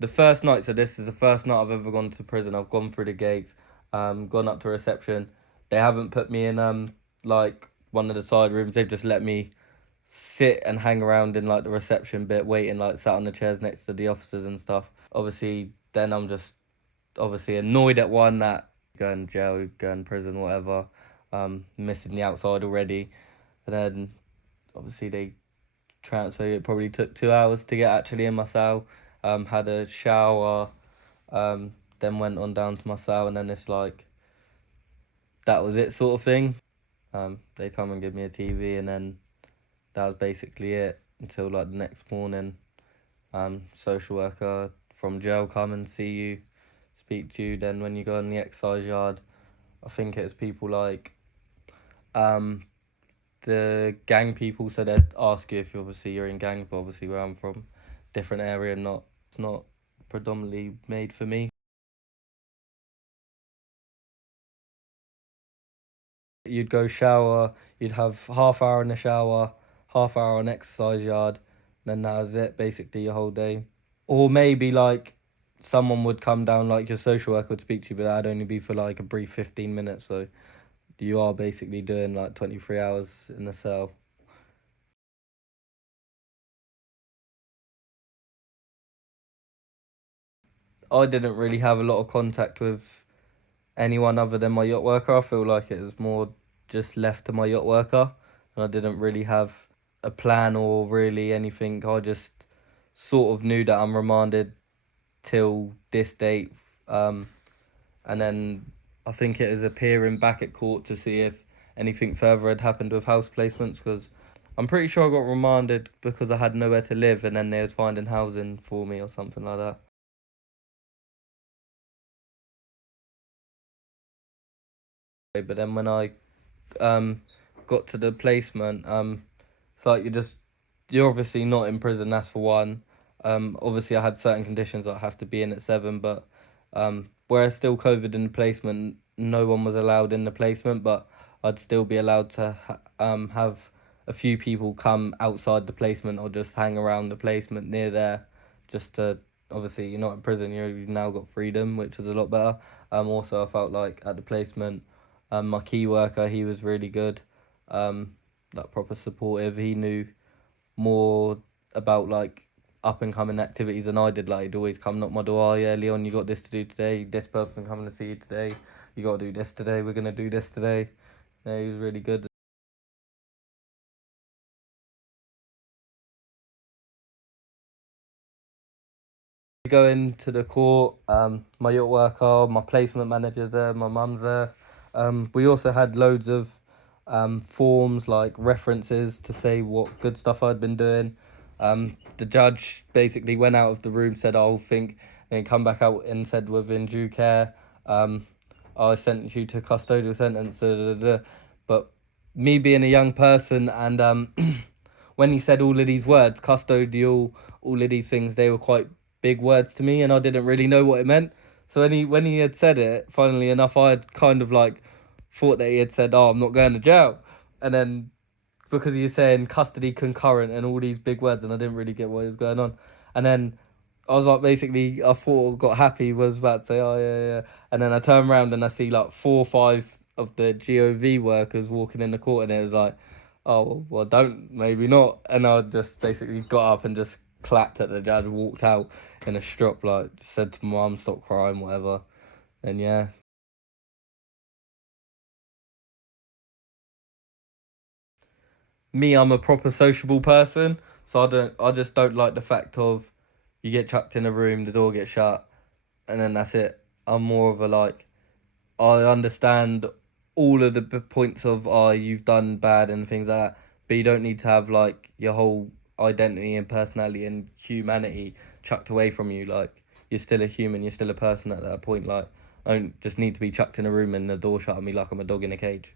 the first night, so this is the first night I've ever gone to prison. I've gone through the gates, gone up to reception. They haven't put me in like one of the side rooms. They've just let me sit and hang around in like the reception bit, waiting, like sat on the chairs next to the officers and stuff. Obviously, then I'm just obviously annoyed at one that going to jail, going to prison, whatever. Missing the outside already, and then obviously they transfer. It probably took 2 hours to get actually in my cell. Had a shower, then went on down to my cell, and then it's like that was it sort of thing. They come and give me a TV, and then that was basically it until like the next morning. Social worker from jail come and see you, speak to you. Then when you go in the exercise yard, I think it's people like the gang people, so they ask you if obviously you're in gang, but obviously where I'm from, different area, it's not predominantly made for me. You'd go shower, you'd have half hour in the shower, half hour on exercise yard, then that was it, basically your whole day. Or maybe like someone would come down, like your social worker would speak to you, but that'd only be for like a brief 15 minutes, so you are basically doing like 23 hours in the cell. I didn't really have a lot of contact with anyone other than my yacht worker. I feel like it was more just left to my yacht worker, and I didn't really have a plan or really anything. I just sort of knew that I'm remanded till this date, and then I think it is appearing back at court to see if anything further had happened with house placements, because I'm pretty sure I got remanded because I had nowhere to live, and then they was finding housing for me or something like that. But then when I um got to the placement, it's like you're obviously not in prison, that's for one. Obviously I had certain conditions that I have to be in at 7, but whereas still COVID in the placement, no one was allowed in the placement, but I'd still be allowed to have a few people come outside the placement or just hang around the placement near there, just to obviously you're not in prison, you've now got freedom, which was a lot better. Also I felt like at the placement, my key worker, he was really good, like proper supportive. He knew more about like up and coming activities than I did. Like he'd always come knock my door. Oh, yeah, Leon, you got this to do today. This person coming to see you today. You got to do this today. We're gonna do this today. Yeah, he was really good. Going to the court, my yacht worker, my placement manager's there, my mum's there. We also had loads of forms like references to say what good stuff I'd been doing. The judge basically went out of the room, said, "I'll think," and come back out and said, "Within due care, I sentence you to custodial sentence." Da, da, da, da. But me being a young person, and when he said all of these words, custodial, all of these things, they were quite big words to me, and I didn't really know what it meant. So when he had said it, funnily enough, I had kind of like thought that he had said, "Oh, I'm not going to jail," and then because he was saying custody concurrent and all these big words, and I didn't really get what was going on, and then I was like, basically, I thought, got happy, was about to say, "Oh yeah, yeah," and then I turn around and I see like 4 or 5 of the GOV workers walking in the court, and it was like, "Oh well, don't, maybe not," and I just basically got up and just clapped at the judge, walked out in a strop, like said to my mum, "Stop crying," whatever, and yeah. Me, I'm a proper sociable person, so I just don't like the fact of you get chucked in a room, the door gets shut, and then that's it. I'm more of a like, I understand all of the points of, oh, you've done bad and things like that, but you don't need to have like your whole identity and personality and humanity chucked away from you. Like you're still a human, you're still a person at that point. Like I don't just need to be chucked in a room and the door shut on me like I'm a dog in a cage.